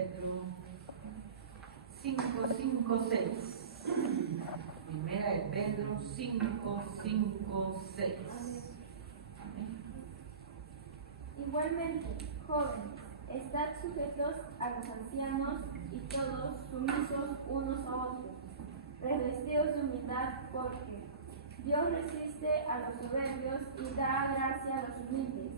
Pedro 5, 5, 6. Primera de Pedro 5, 5, 6. Igualmente, jóvenes, estad sujetos a los ancianos y todos sumisos unos a otros, revestidos de humildad, porque Dios resiste a los soberbios y da gracia a los humildes.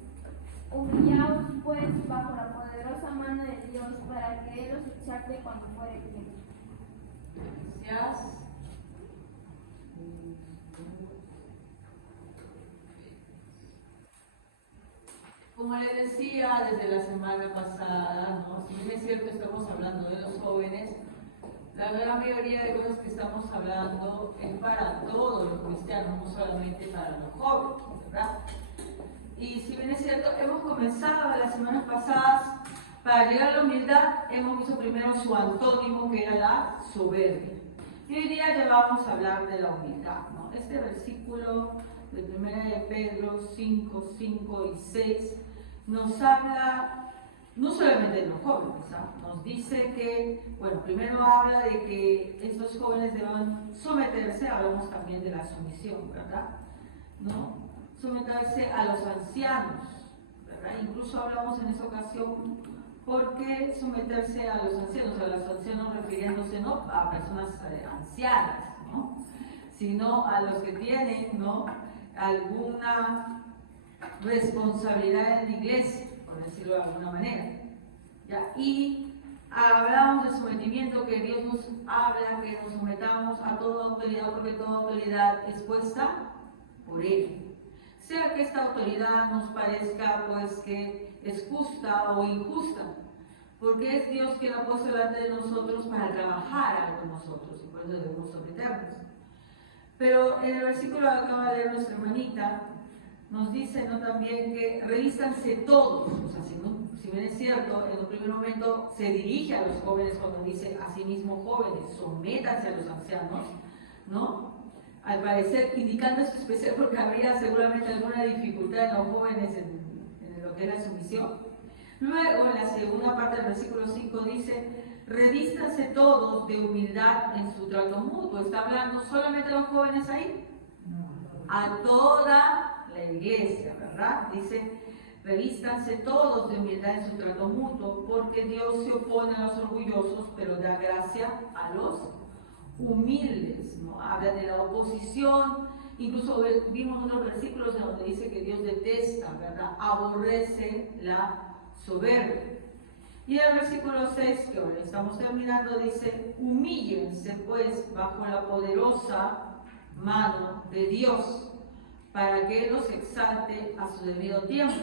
Humillaos, pues, bajo la poderosa mano de Dios, para que Él os exalte cuando fuere tiempo. Gracias. Como les decía desde la semana pasada, ¿no? Si bien es cierto, estamos hablando de los jóvenes, la gran mayoría de cosas que estamos hablando es para todos los cristianos, no solamente para los jóvenes, ¿verdad? Y si bien es cierto, hemos comenzado las semanas pasadas, para llegar a la humildad, hemos visto primero su antónimo, que era la soberbia. Y hoy día ya vamos a hablar de la humildad, ¿no? Este versículo de 1 de Pedro 5, 5 y 6 nos habla no solamente de los jóvenes, nos dice que, bueno, primero habla de que estos jóvenes deben someterse, hablamos también de la sumisión, ¿verdad? ¿No? Someterse a los ancianos, ¿verdad? Incluso hablamos en esa ocasión por qué someterse a los ancianos refiriéndose no a personas ancianas, ¿no? Sino a los que tienen, ¿no?, alguna responsabilidad en la iglesia, por decirlo de alguna manera. ¿Ya? Y hablamos del sometimiento, que Dios nos habla, que nos sometamos a toda autoridad, porque toda autoridad es puesta por Él. Sea que esta autoridad nos parezca pues que es justa o injusta, porque es Dios quien ha puesto delante de nosotros para trabajar algo en nosotros, y por eso debemos someternos. Pero en el versículo que acaba de leer nuestra hermanita, nos dice, ¿no?, también que revístanse todos. O sea, si bien es cierto, en un primer momento se dirige a los jóvenes cuando dice a sí mismo jóvenes, sométanse a los ancianos, ¿no? Al parecer indicando esto especial porque habría seguramente alguna dificultad en los jóvenes en lo que era su misión. Luego, en la segunda parte del versículo 5 dice, revístanse todos de humildad en su trato mutuo. ¿Está hablando solamente a los jóvenes ahí? A toda la iglesia, ¿verdad? Dice, revístanse todos de humildad en su trato mutuo, porque Dios se opone a los orgullosos, pero da gracia a los humildes, ¿no? Habla de la oposición, incluso vimos otros versículos en donde dice que Dios detesta, ¿verdad?, aborrece la soberbia. Y en el versículo 6, que ahora estamos terminando, dice, humíllense pues bajo la poderosa mano de Dios, para que Él los exalte a su debido tiempo.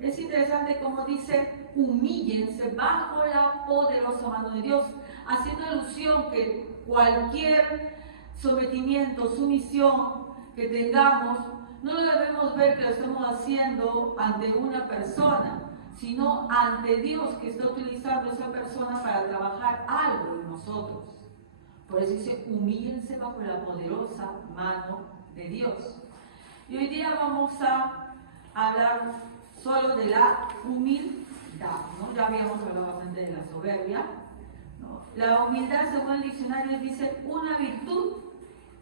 Es interesante como dice, humíllense bajo la poderosa mano de Dios, haciendo alusión que cualquier sometimiento, sumisión que tengamos, no lo debemos ver que lo estamos haciendo ante una persona, sino ante Dios, que está utilizando esa persona para trabajar algo en nosotros. Por eso dice, humíllense bajo la poderosa mano de Dios. Y hoy día vamos a hablar solo de la humildad, ¿no? Ya habíamos hablado bastante de la soberbia, ¿no? La humildad, según el diccionario, dice una virtud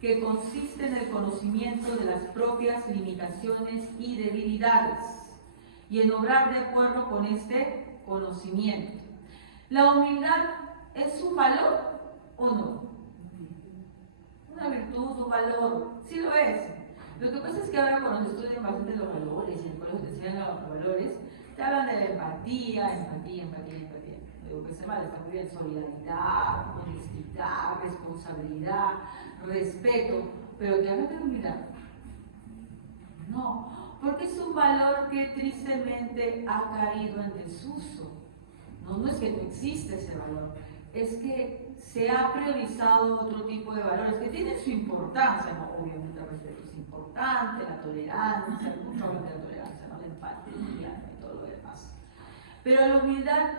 que consiste en el conocimiento de las propias limitaciones y debilidades, y en obrar de acuerdo con este conocimiento. ¿La humildad es un valor o no? Una virtud, un valor, sí lo es. Lo que pasa es que ahora cuando se estudian bastante los valores, y en el colegio te enseñan los valores, te hablan de la empatía. Digo que se mal, está muy bien, solidaridad, honestidad, responsabilidad, respeto, pero te hablan de humildad. No, porque es un valor que tristemente ha caído en desuso. No es que no existe ese valor, es que se ha priorizado otro tipo de valores que tienen su importancia, ¿no? Obviamente el respeto es importante, la tolerancia, mucho hablan de la tolerancia, ¿no?, la empatía y todo lo demás. Pero la humildad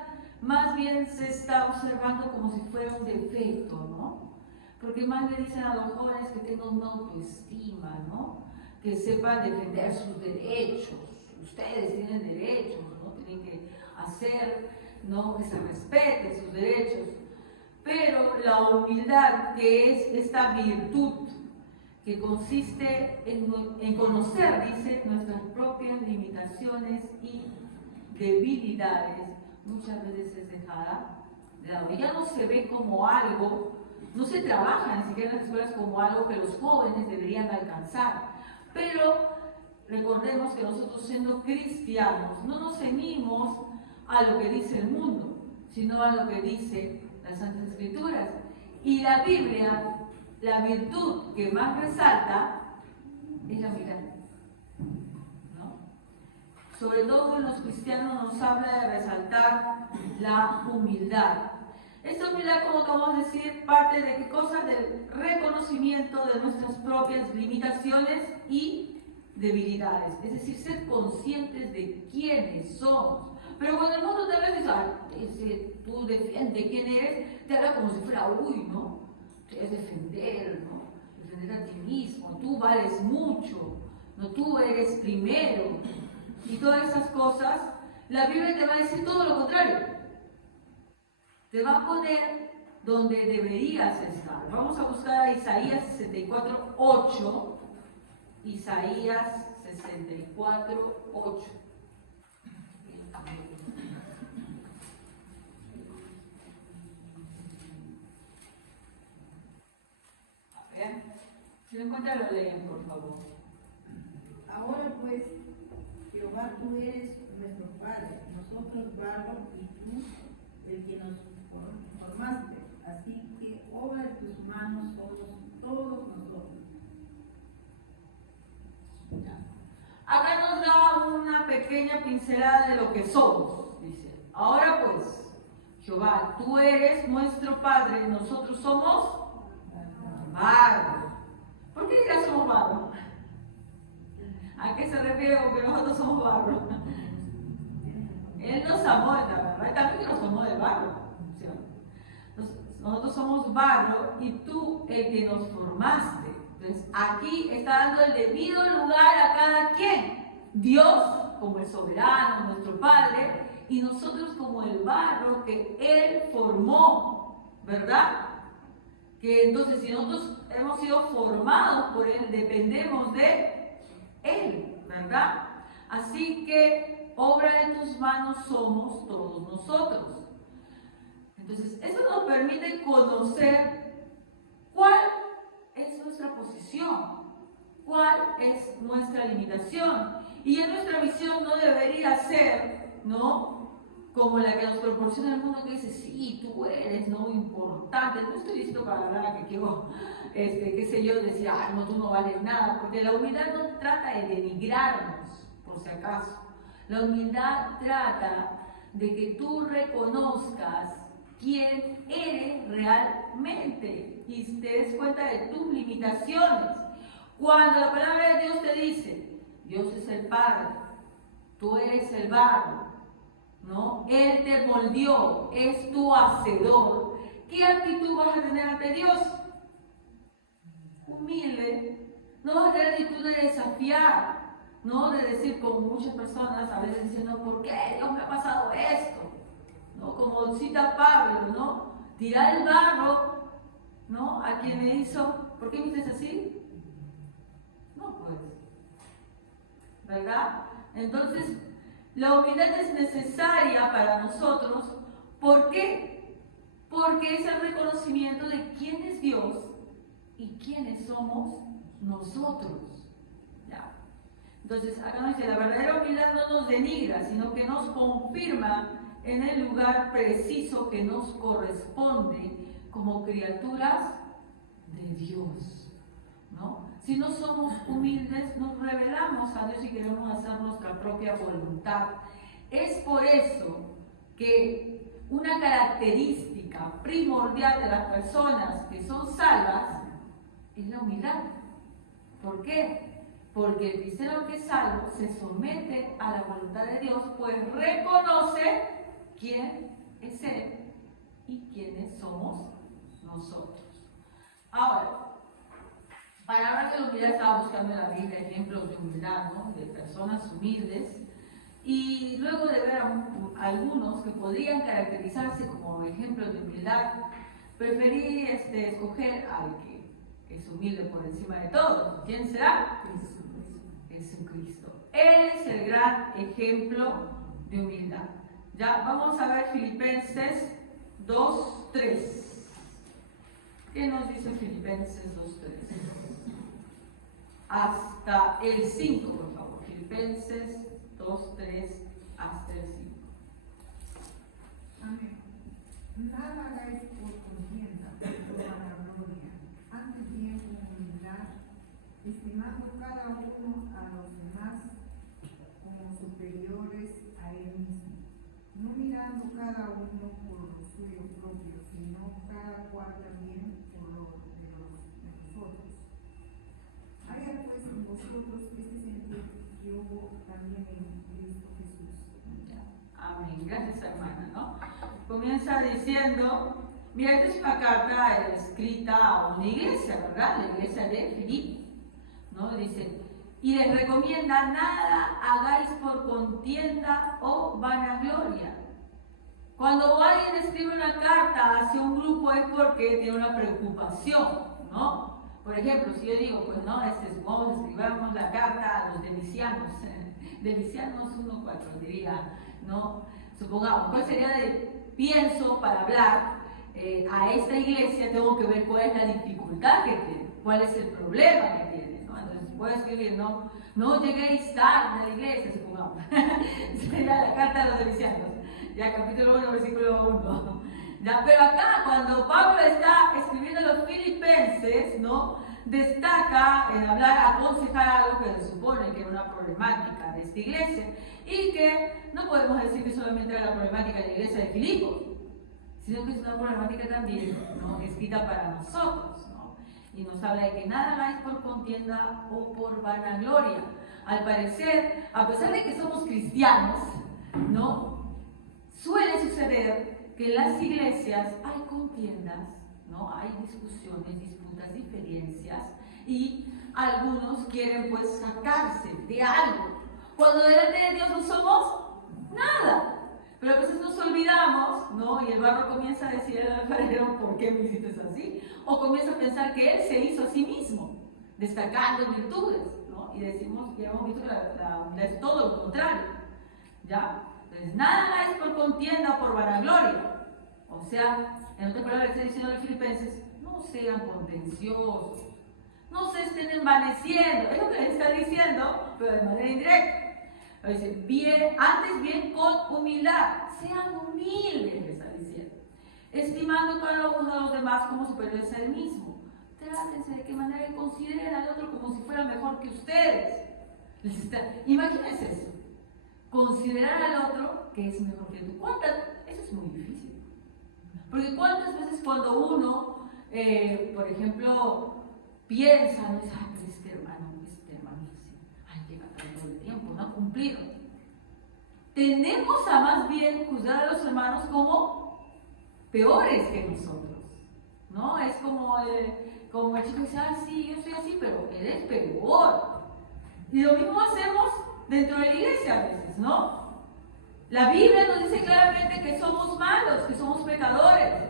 más bien se está observando como si fuera un defecto, ¿no? Porque más le dicen a los jóvenes que tengan una autoestima, ¿no?, que sepan defender sus derechos. Ustedes tienen derechos, ¿no?, tienen que hacer ¿no? Que se respete sus derechos. Pero la humildad, que es esta virtud que consiste en conocer, dice, nuestras propias limitaciones y debilidades, muchas veces es dejada de lado. Ya no se ve como algo, no se trabaja ni siquiera en las escuelas como algo que los jóvenes deberían alcanzar. Pero recordemos que nosotros, siendo cristianos, no nos ceñimos a lo que dice el mundo, sino a lo que dice las Santas Escrituras. Y la Biblia, la virtud que más resalta es la humildad, ¿no? Sobre todo en los cristianos nos habla de resaltar la humildad. Esta humildad, como acabamos de decir, parte de qué cosa? Del reconocimiento de nuestras propias limitaciones y debilidades, es decir, ser conscientes de quiénes somos. Pero cuando el mundo te ve, tú defiendes quién eres, te habla como si fuera, uy, ¿no? Te es defender, ¿no? Defender a ti mismo, tú vales mucho, no, tú eres primero, y todas esas cosas. La Biblia te va a decir todo lo contrario. Te va a poner donde deberías estar. Vamos a buscar a Isaías 64:8. Isaías 64:8. A ver, si lo encuentran, lo leen, por favor. Ahora pues, Jehová, tú eres nuestro Padre, nosotros barro y tú el que nos formaste. Así que obra de tus manos somos todos nosotros. Acá nos da una pequeña pincelada de lo que somos, dice. Ahora pues, Jehová, tú eres nuestro Padre, nosotros somos barro. ¿Por qué dirás somos barro? ¿A qué se refiere con que nosotros somos barro? Él nos amó de la verdad, también nos tomó de barro. ¿Sí? Nosotros somos barro y tú el que nos formaste. Entonces, aquí está dando el debido lugar a cada quien. Dios como el soberano, nuestro Padre, y nosotros como el barro que Él formó, ¿verdad? Que entonces, si nosotros hemos sido formados por Él, dependemos de Él, ¿verdad? Así que obra de tus manos somos todos nosotros. Entonces, eso nos permite conocer cuál es nuestra posición, cuál es nuestra limitación. Y ya nuestra visión no debería ser, ¿no?, como la que nos proporciona el mundo, que dice, sí, tú eres, ¿no?, importante. No estoy diciendo para nada que quiero, qué sé yo, decir, ah, no, tú no vales nada, porque la humildad no trata de denigrarnos, por si acaso. La humildad trata de que tú reconozcas quién eres realmente y te des cuenta de tus limitaciones. Cuando la palabra de Dios te dice, Dios es el Padre, tú eres el barro, ¿no? Él te moldeó, es tu hacedor. ¿Qué actitud vas a tener ante Dios? Humilde. No vas a tener actitud de desafiar, ¿no? De decir, como muchas personas a veces diciendo, ¿por qué Dios me ha pasado esto? ¿No? Como cita Pablo, ¿no? Tirar el barro, ¿no?, a quien le hizo. ¿Por qué me dices así? No, pues, ¿verdad? Entonces, la humildad es necesaria para nosotros. ¿Por qué? Porque es el reconocimiento de quién es Dios y quiénes somos nosotros. ¿Ya? Entonces, acá nos dice, la verdadera humildad no nos denigra, sino que nos confirma en el lugar preciso que nos corresponde como criaturas de Dios, ¿no? Si no somos humildes, nos rebelamos a Dios y queremos hacer nuestra propia voluntad. Es por eso que una característica primordial de las personas que son salvas es la humildad. ¿Por qué? Porque el cristiano que es salvo se somete a la voluntad de Dios, pues reconoce quién es Él y quiénes somos nosotros. Ahora, para hablar de la humildad, estaba buscando en la Biblia ejemplos de humildad, ¿no?, de personas humildes. Y luego de ver a algunos que podrían caracterizarse como ejemplos de humildad, preferí escoger al que es humilde por encima de todos. ¿Quién será? Jesucristo. Él es el gran ejemplo de humildad. Ya, vamos a ver Filipenses 2:3. ¿Qué nos dice Filipenses 2:3? Hasta el 5, por favor. Filipenses 2:3 hasta el 5. Amén. Nada hagáis por contienda o para gloria, antes bien con humildad, estimando cada uno a los demás como superiores a él mismo, no mirando cada uno por lo suyo propio, sino cada cual también por lo de nosotros. Haya pues en vosotros este sentido que hubo también en Cristo Jesús. Amén. Gracias, hermana, ¿no? Comienza diciendo, mira, esta es una carta escrita a una iglesia, ¿verdad? La iglesia de Filipo, ¿no? Dice, y les recomienda, nada hagáis por contienda o vanagloria. Cuando alguien escribe una carta hacia un grupo es porque tiene una preocupación, ¿no? Por ejemplo, si yo digo, pues no, vamos a escribamos la carta a los delicianos, delicianos 1:4 diría, ¿no? Supongamos, ¿cuál sería de pienso para hablar a esta iglesia? Tengo que ver cuál es la dificultad que tiene, cuál es el problema que tiene, ¿no? Entonces puedo escribir, no lleguéis tarde a la iglesia, supongamos. Sería la carta a los delicianos, ya capítulo 1, versículo 1. Ya, pero acá, cuando Pablo está escribiendo a los filipenses, ¿no? Destaca en hablar, aconsejar algo que se supone que era una problemática de esta iglesia y que no podemos decir que solamente era la problemática de la iglesia de Filipos, sino que es una problemática también, ¿no? Escrita para nosotros, ¿no? Y nos habla de que nada hagáis por contienda o por vanagloria. Al parecer, a pesar de que somos cristianos, ¿no? Suele suceder que en las iglesias hay contiendas, ¿no? Hay discusiones, disputas, diferencias, y algunos quieren pues sacarse de algo, cuando delante de Dios no somos nada. Pero a veces nos olvidamos, ¿no? Y el barro comienza a decir al alfarero, ¿por qué me hiciste así? O comienza a pensar que él se hizo a sí mismo, destacando virtudes, ¿no? Y decimos, ya hemos visto que la es todo lo contrario, ¿ya? Entonces, nada es por contienda o por vanagloria. O sea, en otras palabras, está diciendo a los filipenses, no sean contenciosos, no se estén envaneciendo. Es lo que les está diciendo, pero de manera indirecta. Dice, bien, antes bien con humildad, sean humildes, le está diciendo. Estimando cada uno de los demás como superiores a él mismo. Trátense de qué manera que consideren al otro como si fuera mejor que ustedes. Imagínense eso. Considerar al otro que es mejor que tú. Eso es muy difícil. Porque cuántas veces cuando uno, por ejemplo, piensa, no es, pero este hermano, llega tanto el tiempo, no ha cumplido. Tendemos a más bien juzgar a los hermanos como peores que nosotros, ¿no? Es como el chico dice, sí, yo soy así, pero él es peor. Y lo mismo hacemos dentro de la iglesia a veces, ¿no? La Biblia nos dice claramente que somos malos, que somos pecadores,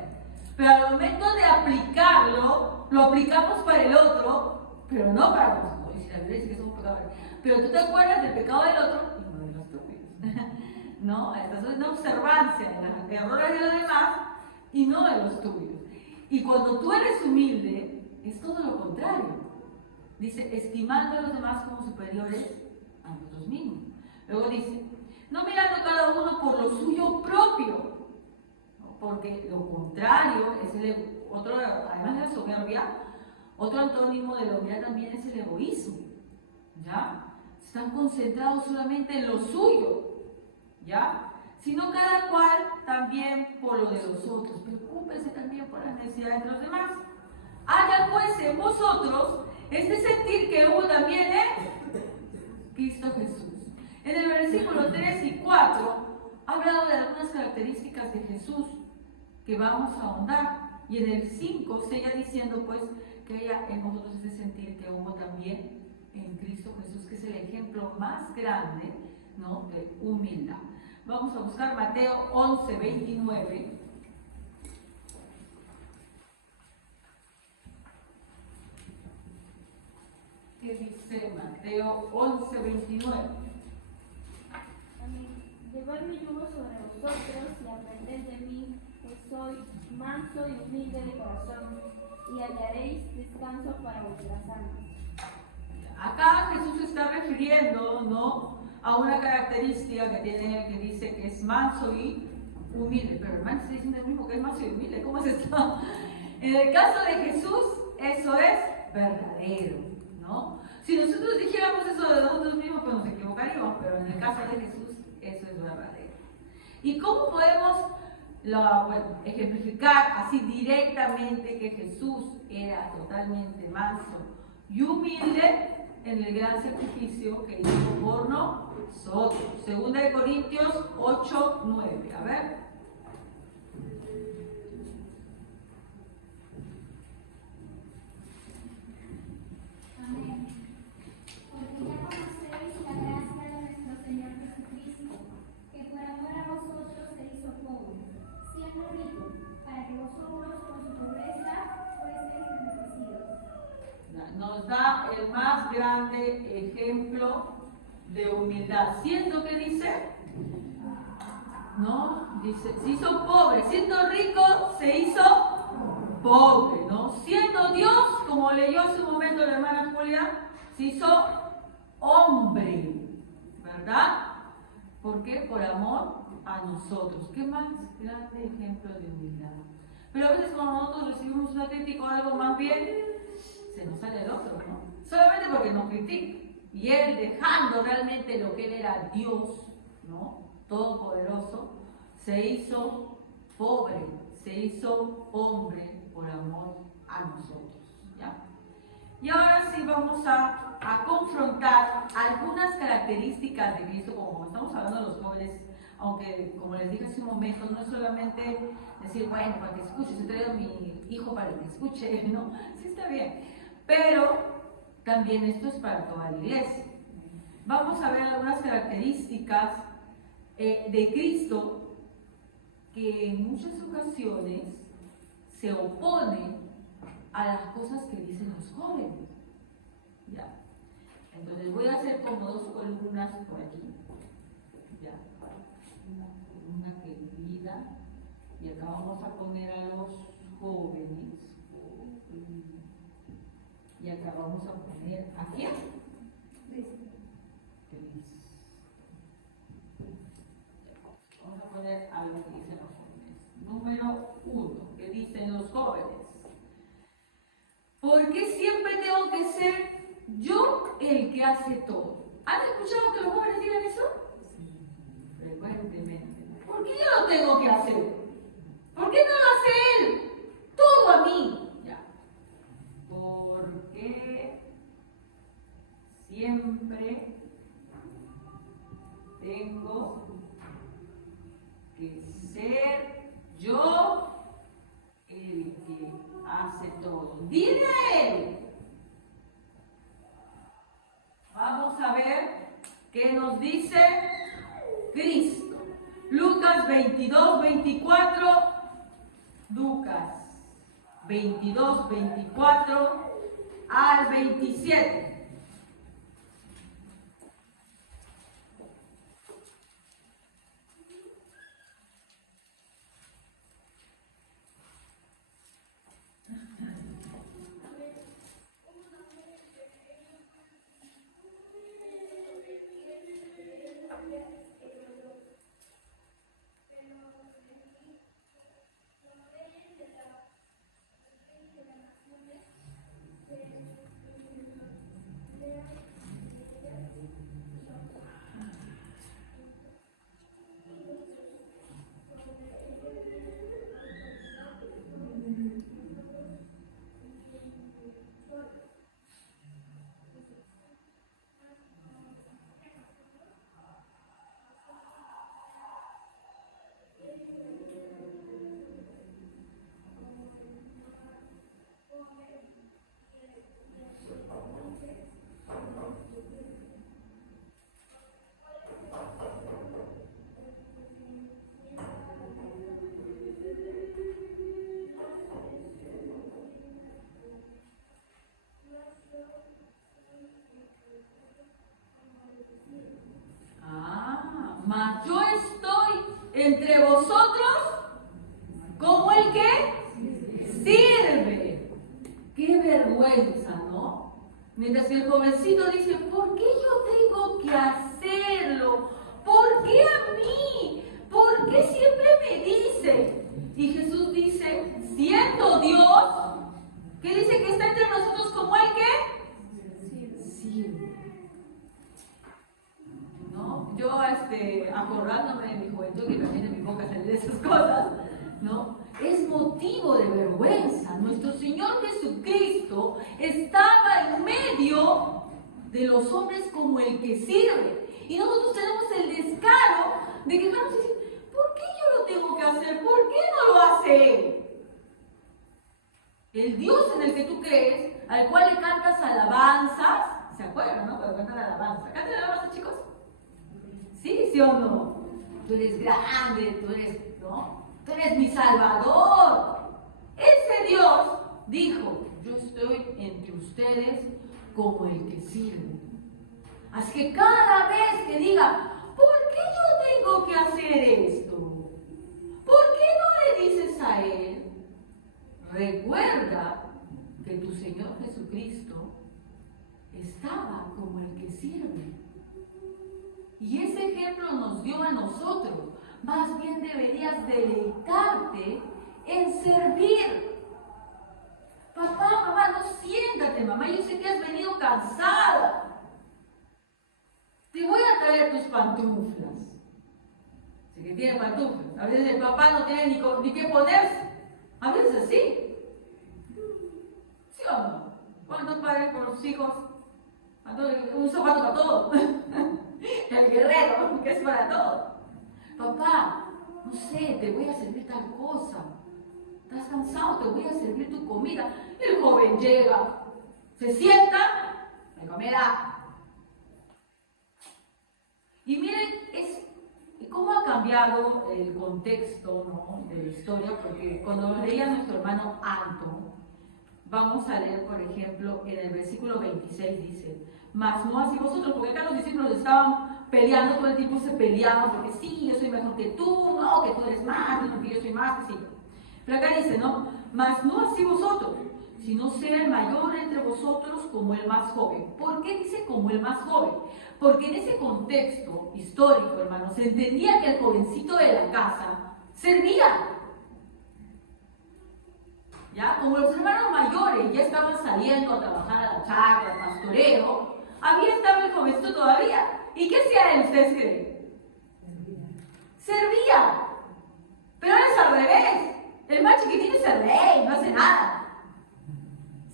pero al momento de aplicarlo, lo aplicamos para el otro, pero no para nosotros. Y si la Biblia dice que somos pecadores, pero tú te acuerdas del pecado del otro y no de los tuyos, ¿no? Estás haciendo observancia de los errores de los demás y no de los tuyos. Y cuando tú eres humilde, es todo lo contrario. Dice, estimando a los demás como superiores a nosotros mismos. Luego dice, no mirando cada uno por lo suyo propio, ¿no? Porque lo contrario es otro, además de la soberbia, otro antónimo de la humildad también es el egoísmo, ¿ya? Están concentrados solamente en lo suyo, ¿ya? Sino cada cual también por lo de los otros. Preocúpense también por las necesidades de los demás. Haya pues en vosotros este sentir que hubo también en Cristo Jesús. En el versículo 3 y 4 ha hablado de algunas características de Jesús que vamos a ahondar. Y en el 5 sigue diciendo pues que haya en nosotros ese sentir que hubo también en Cristo Jesús, que es el ejemplo más grande ¿no? De humildad. Vamos a buscar Mateo 11, 29. ¿Qué dice Mateo 11, 29? Amén. Llevad mi yugo sobre vosotros y aprended de mí, que soy manso y humilde de corazón, y hallaréis descanso para vuestras almas. Acá Jesús se está refiriendo, ¿no?, a una característica que tiene, que dice que es manso y humilde. Pero hermano, está diciendo el mismo que es manso y humilde. ¿Cómo es esto? En el caso de Jesús, eso es verdadero, ¿no? Si nosotros dijéramos eso de nosotros mismos, pues nos equivocaríamos, pero en el caso de Jesús, eso es verdadero. ¿Y cómo podemos ejemplificar así directamente que Jesús era totalmente manso y humilde? En el gran sacrificio que hizo por nosotros. 2 Corintios 8, 9. A ver. Amén. Porque ya conocéis la gracia de nuestro Señor Jesucristo, que por amor a vosotros se hizo pobre, siendo rico, para que vosotros con su pobreza fueseis enriquecidos. Nos da el más grande ejemplo de humildad. ¿Siendo que dice? ¿No? Dice, se hizo pobre. Siendo rico, se hizo pobre, ¿no? Siendo Dios, como leyó hace un momento la hermana Julia, se hizo hombre, ¿verdad? ¿Por qué? Por amor a nosotros. ¿Qué más grande ejemplo de humildad? Pero a veces cuando nosotros recibimos una crítica o algo más bien, se nos sale el otro, ¿no? Solamente porque nos critica. Y él, dejando realmente lo que él era, Dios, ¿no?, todopoderoso, se hizo pobre, se hizo hombre por amor a nosotros, ¿ya? Y ahora sí vamos a confrontar algunas características de Cristo, como estamos hablando de los jóvenes, aunque como les dije hace un momento, no es solamente decir, bueno, para que escuches, yo traigo a mi hijo para que escuche, ¿no? Sí está bien, pero también esto es para toda la iglesia. Vamos a ver algunas características de Cristo que en muchas ocasiones se oponen a las cosas que dicen los jóvenes. ¿Ya? Entonces voy a hacer como dos columnas por aquí. ¿Ya? Una columna que divida y acá vamos a poner a los jóvenes. Y acá vamos a poner ¿a quién? Cristo. Vamos a poner a lo que dicen los jóvenes. Número 1, que dicen los jóvenes. ¿Por qué siempre tengo que ser yo el que hace todo? ¿Han escuchado que los jóvenes digan eso? Sí, frecuentemente. ¿Por qué yo lo tengo que hacer? ¿Por qué no lo hace él? Todo a mí. Ya. Porque siempre tengo que ser yo el que hace todo. Dile a él. Vamos a ver qué nos dice Cristo. Lucas 22, 24. Lucas 22, 24 al 27. mas yo estoy entre vosotros como el que sirve. ¡Qué vergüenza!, ¿no? Mientras que el jovencito dice, ¿por qué yo tengo que hacerlo? ¿Por qué a mí? ¿Por qué siempre me dice? Y Jesús dice, siendo Dios, ¿qué dice? Que está entre nosotros como el que sirve. ¿No? Yo, acordándome de mi juventud, que también en mi boca salen de esas cosas, ¿no? Es motivo de vergüenza. Nuestro Señor Jesucristo estaba en medio de los hombres como el que sirve. Y nosotros tenemos el descaro de quejarnos y decir, ¿por qué yo lo tengo que hacer? ¿Por qué no lo hace Él? El Dios en el que tú crees, al cual le cantas alabanzas, ¿se acuerdan, no? Cuando cantan alabanza. ¿Cantan alabanza, chicos? ¿Sí? ¿Sí o no? Tú eres grande, tú eres, ¿no? Tú eres mi Salvador. Ese Dios dijo, yo estoy entre ustedes como el que sirve. Así que cada vez que diga, ¿por qué yo tengo que hacer esto? ¿Por qué no le dices a Él? Recuerda que tu Señor Jesucristo estaba como el que sirve. Y ese ejemplo nos dio a nosotros. Más bien deberías deleitarte en servir. Papá, mamá, no, siéntate, mamá, yo sé que has venido cansada. Te voy a traer tus pantuflas. Sí que tiene pantuflas. A veces el papá no tiene ni qué ponerse. A veces sí. ¿Sí o no? ¿Cuántos padres con los hijos? Un zapato para todo. El guerrero, que es para todo. Papá, no sé, te voy a servir tal cosa. ¿Estás cansado? Te voy a servir tu comida. Y el joven llega, se sienta, me comerá. Y miren, cómo ha cambiado el contexto, ¿no?, de la historia, porque cuando lo leía nuestro hermano Anton, vamos a leer, por ejemplo, en el versículo 26 dice, mas no así vosotros, porque acá los discípulos estaban peleando, todo el tiempo se peleaban, porque sí, yo soy mejor que tú, no, que tú eres más, no, que yo soy más, que sí. Pero acá dice, ¿no? Mas no así vosotros, sino sea el mayor entre vosotros como el más joven. ¿Por qué dice como el más joven? Porque en ese contexto histórico, hermanos, se entendía que el jovencito de la casa servía. ¿Ya? Como los hermanos mayores ya estaban saliendo a trabajar a la chacra, al pastoreo, había estado el jovencito todavía. ¿Y qué hacía él, ustedes creen? Servía. Pero ahora es al revés. El más chiquitito es el rey, no hace nada.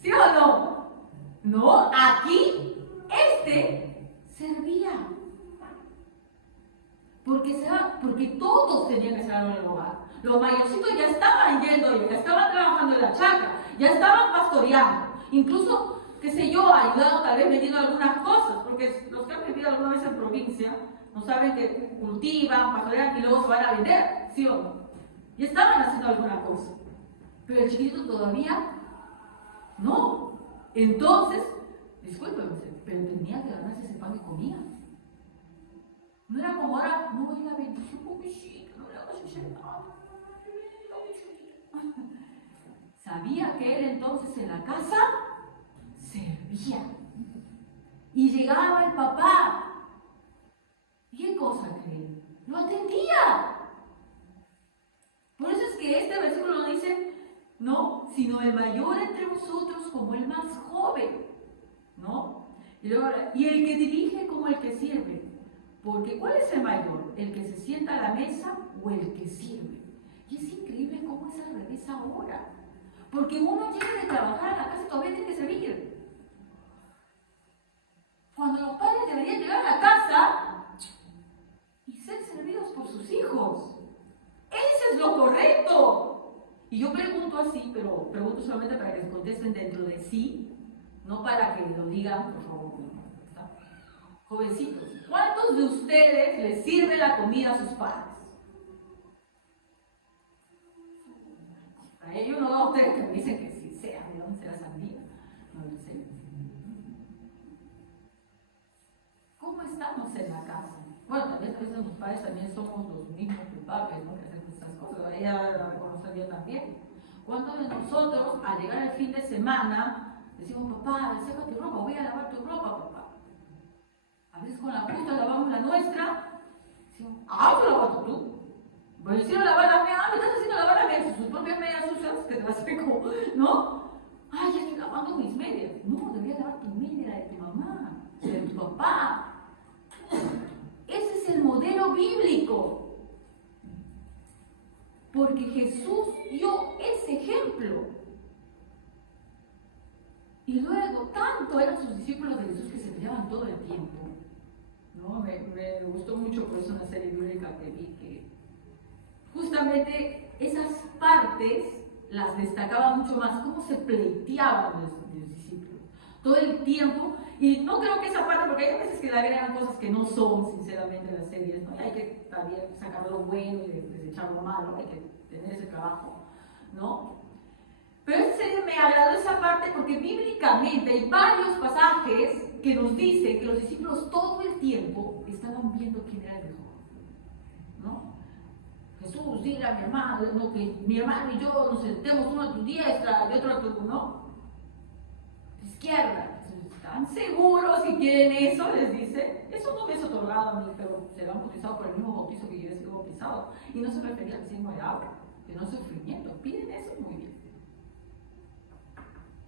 ¿Sí o no? No, aquí servía. Porque todos tenían que estar en el hogar. Los mayorcitos ya estaban yendo, ya estaban trabajando en la chacra, ya estaban pastoreando. Incluso, qué sé yo, ayudando tal vez vendiendo algunas cosas, porque los que han vivido alguna vez en provincia no saben que cultivan, pastorean y luego se van a vender, ¿sí o no? Ya estaban haciendo alguna cosa. Pero el chiquito todavía no. Entonces, discúlpenme, pero tenía que ganarse ese pan que comía. No era como ahora, no es la bendición, pobrecito, no le hagas ese pan. Sabía que él entonces en la casa servía. Y llegaba el papá. ¿Y qué cosa cree? Lo atendía. Por eso es que este versículo no dice, no, sino el mayor entre vosotros como el más joven, ¿no? Y luego, y el que dirige como el que sirve. Porque ¿cuál es el mayor? ¿El que se sienta a la mesa o el que sirve? Y es increíble cómo es al revés ahora. Porque uno llega de trabajar a la casa y todavía tiene que servir. Cuando los padres deberían llegar a la casa y ser servidos por sus hijos. Eso es lo correcto. Y yo pregunto así, pero pregunto solamente para que se contesten dentro de sí, no para que lo digan, por favor. ¿Está? Jovencitos, ¿cuántos de ustedes les sirve la comida a sus padres? Hay uno o dos, tres que me dicen que sí sea, ¿de dónde será sandía? No lo sé. ¿Cómo estamos en la casa? Bueno, tal vez a veces nos padres también somos los mismos culpables, ¿no? Que hacemos estas cosas. Ella la reconocería también. ¿Cuántos de nosotros, al llegar el fin de semana, decimos, papá, seca tu ropa, voy a lavar tu ropa, papá? A veces con la justa lavamos la nuestra, decimos, tú lavas tú. Bueno, si no lavas la mía, me estás haciendo lavar la mía, sus propias medias sucias, que te las seco, ¿no? Ya estoy lavando mis medias. No, deberías lavar tu media, la de tu mamá, la de tu papá. Ese es el modelo bíblico. Porque Jesús dio ese ejemplo. Y luego, tanto eran sus discípulos de Jesús que se peleaban todo el tiempo. ¿No? Me gustó mucho por eso una serie bíblica que vi que justamente esas partes las destacaba mucho más, cómo se pleiteaban los discípulos todo el tiempo. Y no creo que esa parte, porque hay veces que le agregan cosas que no son, sinceramente, las series, ¿no? Y hay que también sacar lo bueno y desechar lo malo, hay que tener ese trabajo, ¿no? Pero esa serie me agradó esa parte porque bíblicamente hay varios pasajes que nos dicen que los discípulos todo el tiempo estaban viendo quién era el mejor, ¿no? Jesús, dile a mi hermano, ¿no? Que mi hermano y yo nos sentemos uno a tu diestra y otro a tu, ¿no? Izquierda. ¿Están seguros que quieren eso? Les dice. Eso no me es otorgado a mí, pero se lo han bautizado por el mismo bautizo que yo he sido bautizado. Y no se refería al bautismo de agua, que no es sufrimiento. Piden eso muy bien.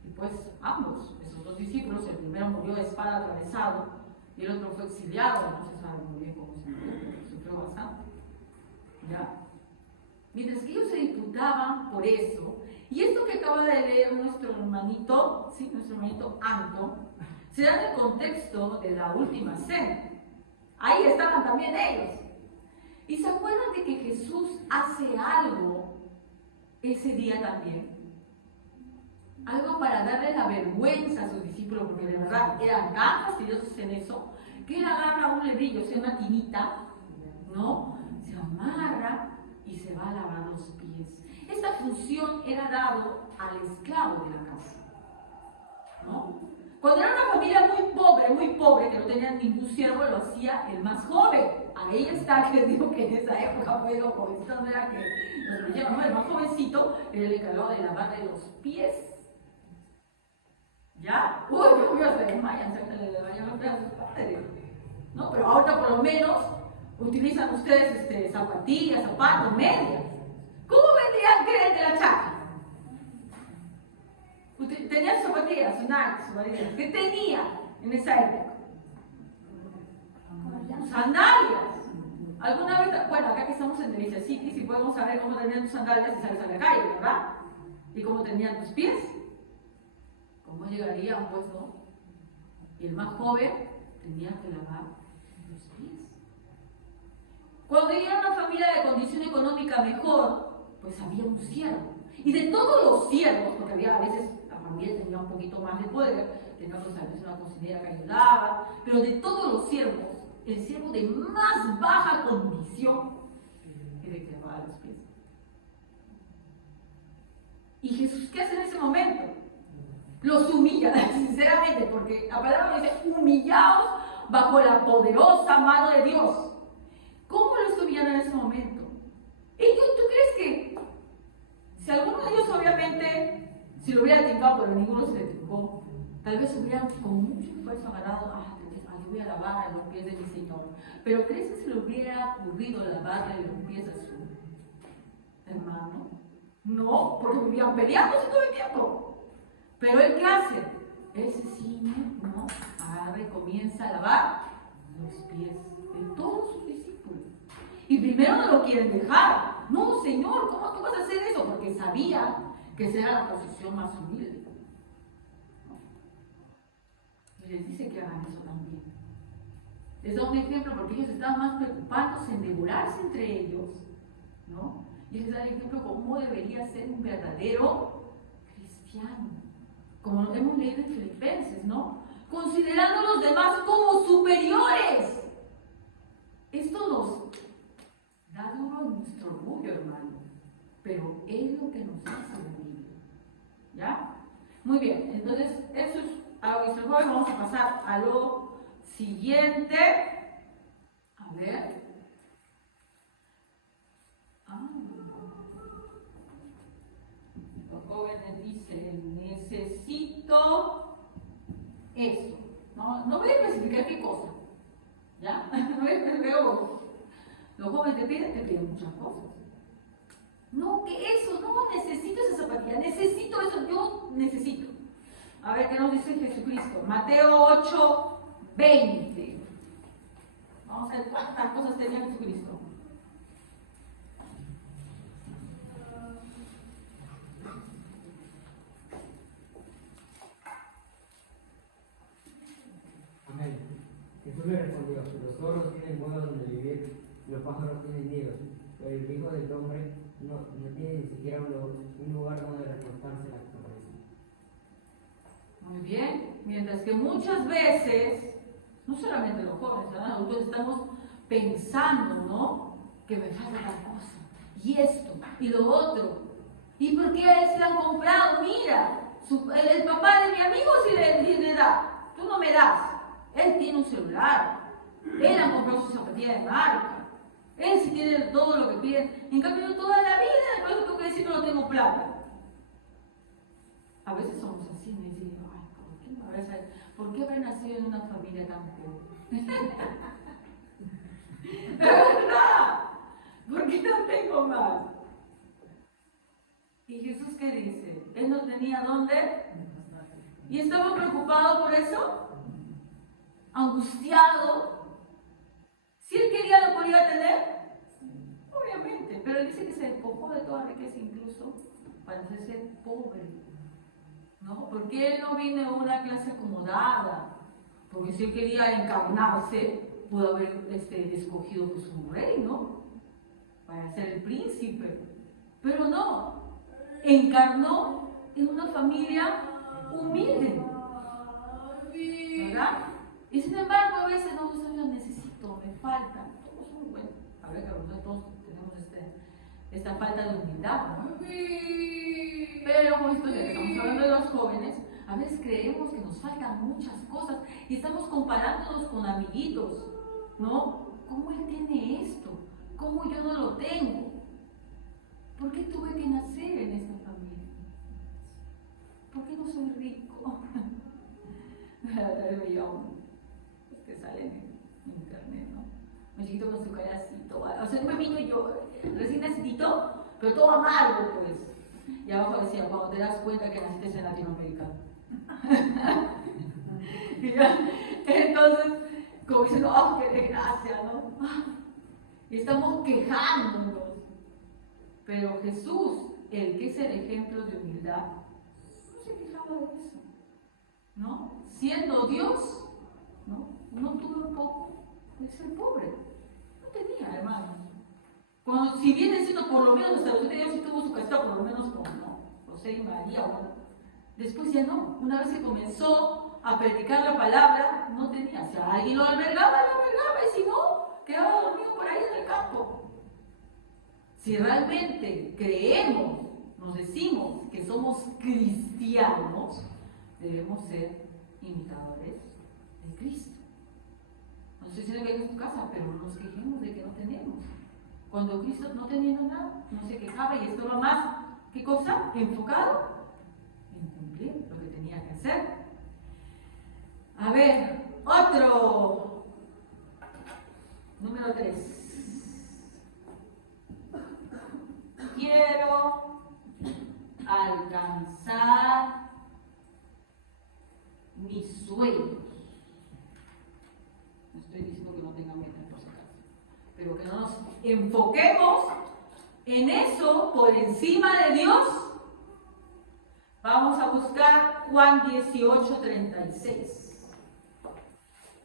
Y pues ambos, esos dos discípulos, el primero murió de espada atravesado y el otro fue exiliado. No se sabe muy bien cómo se murió, pero sufrió bastante. ¿Ya? Mientras que ellos se disputaban por eso, y esto que acaba de leer nuestro hermanito, ¿sí? Nuestro hermanito Anton, se da en el contexto de la última cena. Ahí estaban también ellos. Y se acuerdan de que Jesús hace algo ese día también. Algo para darle la vergüenza a sus discípulos, porque de verdad eran tan fastidiosos en eso, que él agarra un lebrillo, o sea, una tinita, ¿no? Se amarra y se va a lavar los pies. Esta función era dado al esclavo de la casa, ¿no? Cuando era una familia muy pobre, que no tenían ningún siervo, lo hacía el más joven. Ahí está, que les digo que en esa época fue los jovencitos, no era que nos lo ¿no? El más jovencito era el encargado de lavarle los pies. ¿Ya? Uy, Dios mío, se desmayan, se vayan los pies a sus padres, ¿no? Pero ahorita por lo menos utilizan ustedes zapatillas, zapatos, medias. ¿Cómo vendrían que eran de la chaca? Tenían zapatillas, Nike, ¿qué tenía en esa época? Sandalias. ¿Alguna vez? Bueno, acá que estamos en Delicia City, si podemos saber cómo tenían tus sandalias si sales a la calle, ¿verdad? ¿Y cómo tenían tus pies? ¿Cómo llegarían, pues, no? Y el más joven tenía que lavar los pies. Cuando era una familia de condición económica mejor, pues había un siervo. Y de todos los siervos, porque había a veces la familia tenía un poquito más de poder, tenía pues, a veces una cocinera que ayudaba, pero de todos los siervos, el siervo de más baja condición era el que lavaba los pies. ¿Y Jesús qué hace en ese momento? Los humilla, sinceramente, porque la palabra dice, humillaos bajo la poderosa mano de Dios. ¿Cómo lo estuvieron en ese momento? ¿Tú crees que si alguno de ellos obviamente, si lo hubiera tincado, pero ninguno se le tincó, tal vez hubieran con mucho esfuerzo agarrado, yo voy a lavar los pies de mi Señor? Pero ¿crees que se le hubiera ocurrido lavarle los pies a su hermano? No, porque vivían peleándose todo el tiempo. Pero ¿él qué hace? Él se ciñe, ¿no? Agarra y comienza a lavar los pies de todos sus discípulos. Y primero no lo quieren dejar. No, Señor, ¿cómo tú vas a hacer eso? Porque sabía que esa era la posición más humilde. Y les dice que hagan eso también. Les da un ejemplo porque ellos estaban más preocupados en devorarse entre ellos, ¿no? Y les da el ejemplo cómo debería ser un verdadero cristiano. Como hemos leído en Filipenses, ¿no? Considerando a los demás como superiores. Esto nos da duro nuestro orgullo, hermano. Pero es lo que nos hace vivir. ¿Ya? Muy bien, entonces eso es algo que se juega. Vamos a pasar a lo siguiente. A ver. dice, necesito eso. No voy a especificar qué cosa. ¿Ya? No voy a especificar. Los jóvenes te piden muchas cosas. No, que eso, no, necesito esa zapatilla, necesito eso, yo necesito. A ver, ¿qué nos dice Jesucristo? Mateo 8, 20. Vamos a ver cuántas cosas tenía Jesucristo. Amén. Jesús le respondió: los zorros tienen cuevas donde vivir, y los pájaros tienen nidos, pero el Hijo del Hombre no tiene ni siquiera un lugar donde recostarse la cabeza. Muy bien, mientras que muchas veces, no solamente los jóvenes, nosotros estamos pensando, ¿no? Que me falta tal cosa, y esto, y lo otro. ¿Y por qué a él se le han comprado? Mira, el papá de mi amigo sí le da, tú no me das. Él tiene un celular, él ha comprado su zapatilla de marca, él sí tiene todo lo que pide. En cambio, yo toda la vida, por eso tengo que decir que no tengo plata. A veces somos así, me dicen, ay, ¿por qué habré nacido en una familia tan pobre? ¡Es verdad! ¿Por qué no tengo más? ¿Y Jesús qué dice? Él no tenía dónde. ¿Y estaba preocupado por eso? ¿Angustiado? ¿Si él quería lo podía tener? Obviamente, pero él dice que se despojó de toda riqueza incluso para ser pobre. ¿No? Porque él no vino de una clase acomodada, porque si él quería encarnarse, pudo haber escogido pues, un rey, ¿no? Para ser el príncipe. Pero no, encarnó en una familia humilde, ¿verdad? Y sin embargo, a veces nosotros lo necesito, me falta. Todos son buenos. A ver, que todos tenemos esta falta de humildad, ¿no? Pero como esto ya que estamos hablando de los jóvenes, a veces creemos que nos faltan muchas cosas y estamos comparándonos con amiguitos, ¿no? ¿Cómo él tiene esto? ¿Cómo yo no lo tengo? ¿Por qué tuve que nacer en esta familia? ¿Por qué no soy rico? Veía uno que sale en internet, ¿no? Un chiquito con su caracito, o sea, un bebito yo, recién nacidito, pero todo amargo, pues. Y abajo decía, cuando te das cuenta que naciste en Latinoamérica. Entonces, como diciendo, ¡oh, qué desgracia!, ¿no? Y estamos quejándonos. Pero Jesús, el que es el ejemplo de humildad, no se quejaba de eso, ¿no? Siendo Dios, no tuvo un poco de ser pobre. No tenía, hermanos. Si viene siendo por lo menos hasta los 7 años, sí tuvo su casita por lo menos con José y María. Bueno. Después ya no. Una vez que comenzó a predicar la palabra, no tenía. Si alguien lo albergaba, y si no, quedaba dormido por ahí en el campo. Si realmente creemos, nos decimos que somos cristianos, debemos ser imitadores de Cristo. No estoy diciendo que hay en su casa, pero no nos quejemos de que no tenemos. Cuando Cristo no teniendo nada, no se quejaba y estaba más, ¿qué cosa? Enfocado en cumplir lo que tenía que hacer. A ver, otro. Número 3. Quiero alcanzar mis sueños. No estoy diciendo que no tengan metas por si acaso, pero que no nos enfoquemos en eso por encima de Dios. Vamos a buscar Juan 18:36.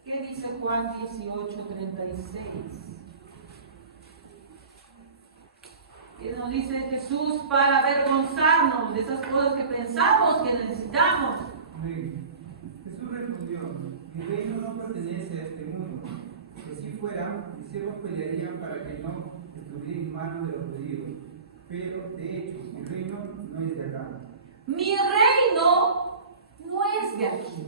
¿Qué dice Juan 18:36? Que nos dice Jesús para avergonzarnos de esas cosas que pensamos que necesitamos. Amén. Jesús respondió: mi reino no pertenece a este mundo. Si así fuera, mis siervos pelearían para que no estuviera en manos de los judíos. Pero de hecho, mi reino no es de acá. Mi reino no es de aquí.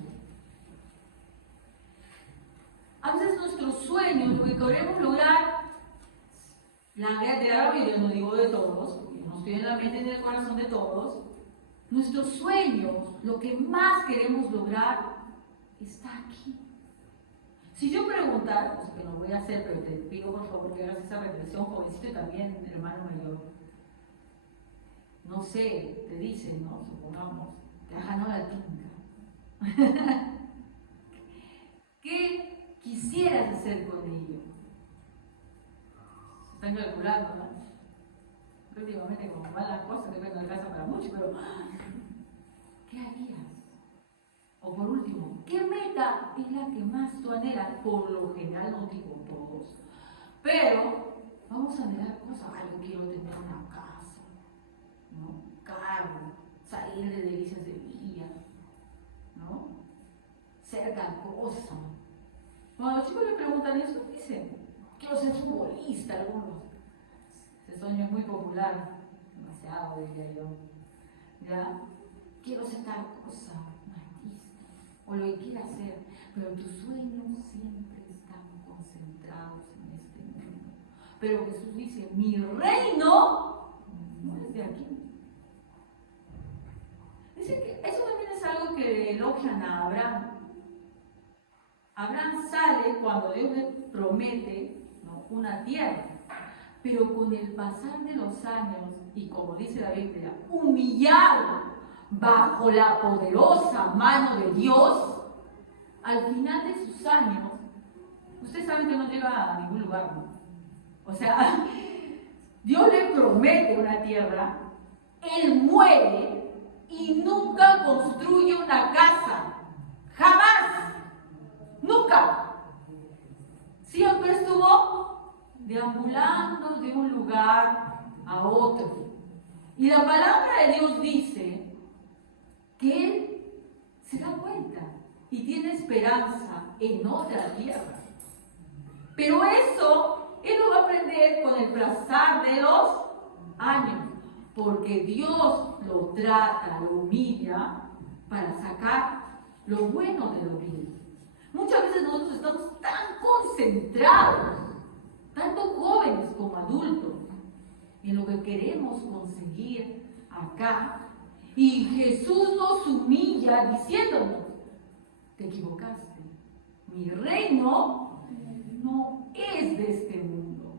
A veces nuestros sueños, lo que queremos lograr, la mayoría, no digo de todos, porque no estoy en la mente ni en el corazón de todos, nuestros sueños, lo que más queremos lograr, está aquí. Si yo preguntara, cosa que no voy a hacer, pero te pido por favor que hagas esa reflexión, jovencito y también hermano mayor. No sé, te dicen, ¿no? Supongamos, te has ganado la tinca. ¿Qué quisieras hacer con ello? Se están calculando, ¿no? Últimamente como van las cosas, creo que no alcanza para mucho, pero ¿qué harías? O por último, ¿qué meta es la que más tú anhelas? Por lo general no digo todos, pero vamos a anhelar cosas. Ay, yo quiero tener una casa, ¿no? Carro, salir de delicias de vida, ¿no? Ser cosa. Cuando los chicos le preguntan eso, dicen, quiero ser futbolista, algunos. Ese sueño es muy popular, demasiado diría yo. ¿Ya? Quiero ser tal cosa, un artista, o lo que quiera hacer, pero tus sueños siempre están concentrados en este mundo. Pero Jesús dice, mi reino no es de aquí. Dice que eso también es algo que le elogian a Abraham. Abraham sale cuando Dios le promete, ¿no?, una tierra, pero con el pasar de los años, y como dice la Biblia, humillado bajo la poderosa mano de Dios, al final de sus años, ustedes saben que no llega a ningún lugar, ¿no? O sea, Dios le promete una tierra, él muere y nunca construye una casa, jamás, nunca. Siempre estuvo deambulando de un lugar a otro. Y la palabra de Dios dice que él se da cuenta y tiene esperanza en otra tierra. Pero eso él lo va a aprender con el pasar de los años, porque Dios lo trata, lo humilla para sacar lo bueno de lo vil. Muchas veces nosotros estamos tan concentrados, tanto jóvenes como adultos, en lo que queremos conseguir acá, y Jesús nos humilla diciéndonos, te equivocaste, mi reino no es de este mundo.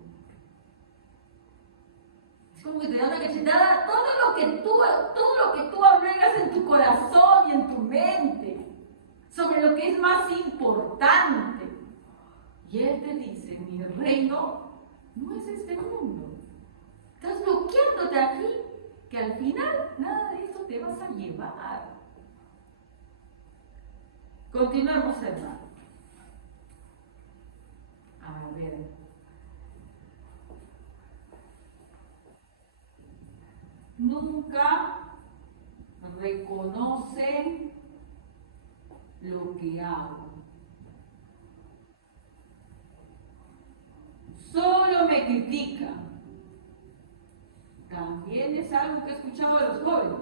Es como que te da una cachetada, todo lo que tú agregas en tu corazón y en tu mente sobre lo que es más importante. Y Él te dice, mi reino no es este mundo. Estás bloqueándote aquí, que al final nada de esto te vas a llevar. Continuemos, hermano. A ver. Nunca reconoce lo que hago. Solo me critica. También es algo que he escuchado de los jóvenes.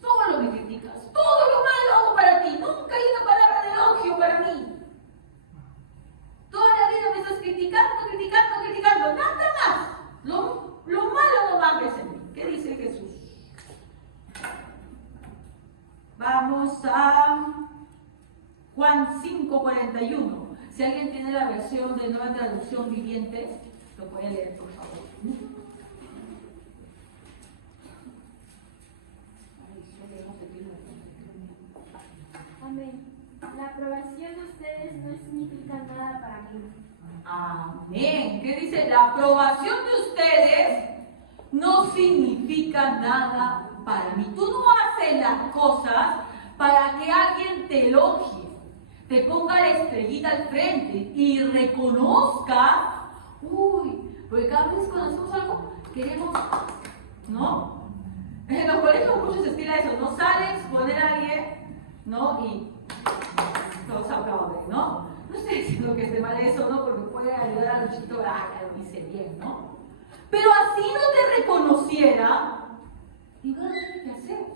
Solo me criticas. Todo lo malo hago para ti. Nunca hay una palabra de elogio para mí. Toda la vida me estás criticando. Nada más. Lo malo no mandes en mí. ¿Qué dice Jesús? Vamos a Juan 5:41. Si alguien tiene la versión de Nueva Traducción Viviente, lo puede leer, por favor. Amén. La aprobación de ustedes no significa nada para mí. Amén. ¿Qué dice? La aprobación de ustedes no significa nada para mí. Tú no haces las cosas para que alguien te elogie, te ponga la estrellita al frente y reconozca, porque cada vez cuando hacemos algo, queremos, ¿no? En los colegios muchos se estila eso, no sales, poner a alguien, ¿no? Y todos aplauden, ¿no? No estoy diciendo que esté mal eso, ¿no? Porque puede ayudar a los chicos, que lo hice bien, ¿no? Pero así no te reconociera, y no lo tiene que hacer.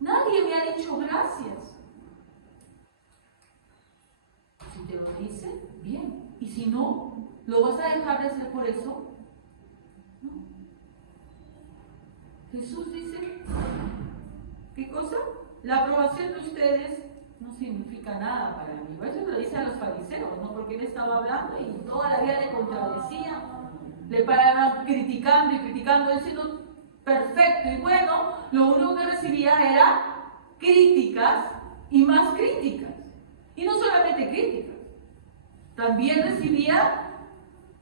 Nadie me ha dicho gracias. Si te lo dice, bien. Y si no, ¿lo vas a dejar de hacer por eso? No. Jesús dice, ¿qué cosa? La aprobación de ustedes no significa nada para mí. Eso lo dice a los fariseos, ¿no? Porque él estaba hablando y toda la vida le contradecían, le paraban criticando y criticando, él siendo perfecto y bueno, lo único que recibía era críticas y más críticas. Y no solamente críticas, también recibía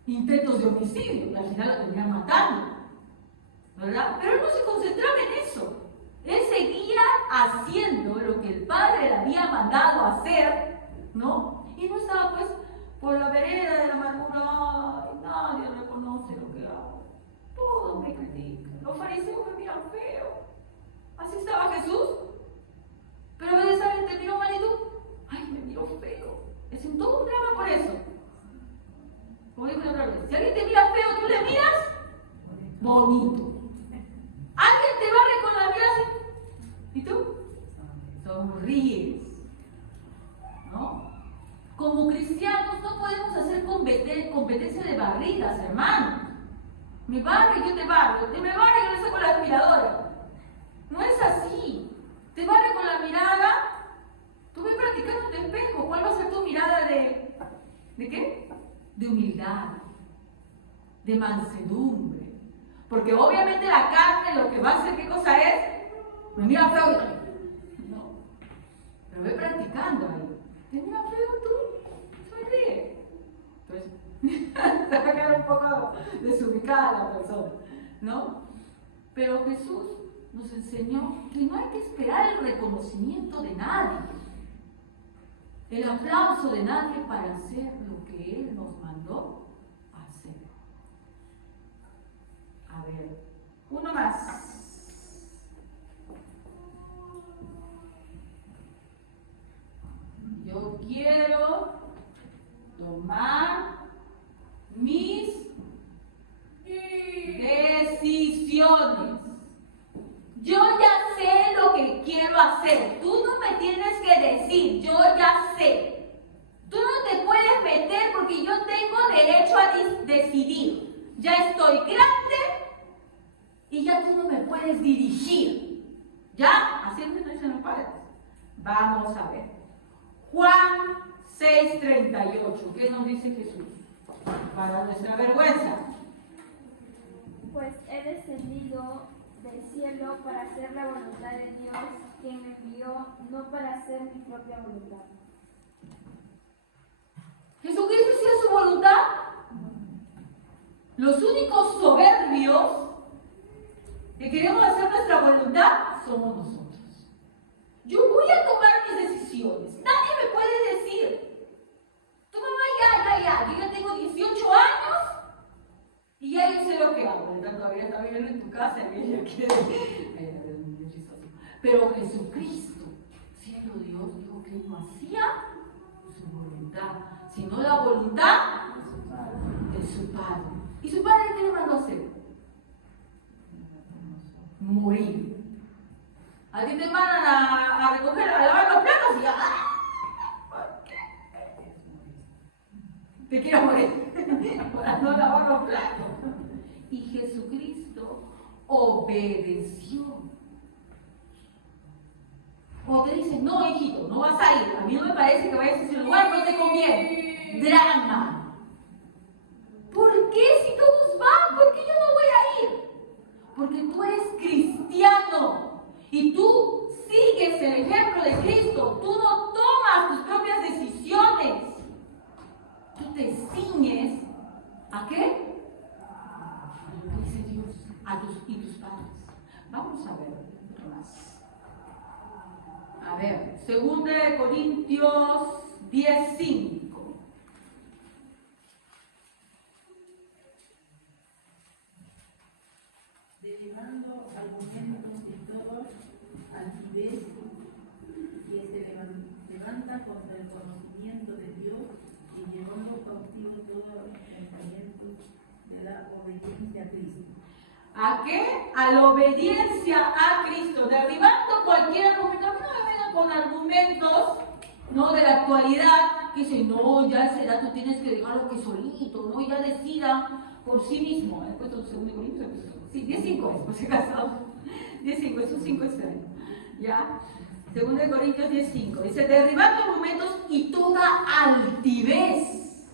intentos de homicidio, y al final lo terminan matando, ¿verdad? Pero él no se concentraba en eso. Él seguía haciendo lo que el Padre le había mandado hacer, ¿no? Y no estaba pues por la vereda de la amargura, ay, nadie reconoce lo que hago, todos me critican, los fariseos me miran feo. Así estaba Jesús. Pero a veces alguien te miró mal y tú, ay, me miró feo. Es un todo un drama por eso. Como digo otra vez, si alguien te mira feo, tú le miras bonito. Alguien te barre con la mirada así, ¿y tú? Sonríes, ¿no? Como cristianos no podemos hacer competencia de barridas, hermanos. Me barro y yo te barro, te me barro y yo le saco la aspiradora. No es así. Te barre con la mirada, tú ves practicando tu espejo. ¿Cuál va a ser tu mirada de qué? De humildad, de mansedumbre. Porque obviamente la carne lo que va a hacer, ¿qué cosa es? Me mira feo. No. Pero ve practicando ahí. ¿Te mira feo tú? Sonríe. Entonces, se va a quedar un poco desubicada la persona, ¿no? Pero Jesús nos enseñó que no hay que esperar el reconocimiento de nadie, el aplauso de nadie para hacer lo que Él nos mandó hacer. A ver, uno más. Yo quiero tomar mis decisiones. Yo ya sé lo que quiero hacer. Tú no me tienes que decir, yo ya sé. Tú no te puedes meter porque yo tengo derecho a decidir. Ya estoy grande y ya tú no me puedes dirigir. ¿Ya? Así es que nos dicen los padres. Vamos a ver. Juan 6:38. ¿Qué nos dice Jesús? Para nuestra vergüenza. Pues he descendido del cielo para hacer la voluntad de Dios que me envió, no para hacer mi propia voluntad. ¿Jesucristo hacía su voluntad? Los únicos soberbios que queremos hacer nuestra voluntad somos nosotros. Yo voy a tomar mis decisiones. Nadie me puede decir, tu mamá ya, yo ya tengo 18 años y ya yo sé lo que hago. Todavía está viviendo en tu casa y ella quiere. Pero Jesucristo, siendo Dios, dijo que no hacía su voluntad, sino la voluntad de su Padre. ¿Y su Padre qué le mandó a hacer? Morir. A ti te mandan a recoger, a lavar los platos y ¿por qué? Te quiero morir para no lavar los platos. Y Jesucristo obedeció. O te dicen, no, hijito, no vas a ir. A mí no me parece que vayas a ese lugar, no te conviene. Drama. ¿Por qué si todos van? ¿Por qué yo no voy a ir? Porque tú eres cristiano y tú sigues el ejemplo de Cristo. Tú no tomas tus propias decisiones. Tú te ciñes ¿a qué? A lo que dice Dios y tus padres. Vamos a ver otro más. A ver, 2 Corintios 10:5. Derivando argumentos de todos altivez que se levanta contra el conocimiento de Dios y llevando cautivo todo el pensamiento de la obediencia a Cristo. ¿A qué? A la obediencia a Cristo, derribando cualquier argumento. No me vengan con argumentos, ¿no?, de la actualidad, que dicen, no, ya a esa edad tú tienes que dejarlo que solito, ¿no?, ya decida por sí mismo. Después 2 Corintios, sí, 10:5 es, por si acaso. 10:5, es un 5 extraño. ¿Ya? 2 Corintios 10:5. Dice, derribando argumentos y toda altivez.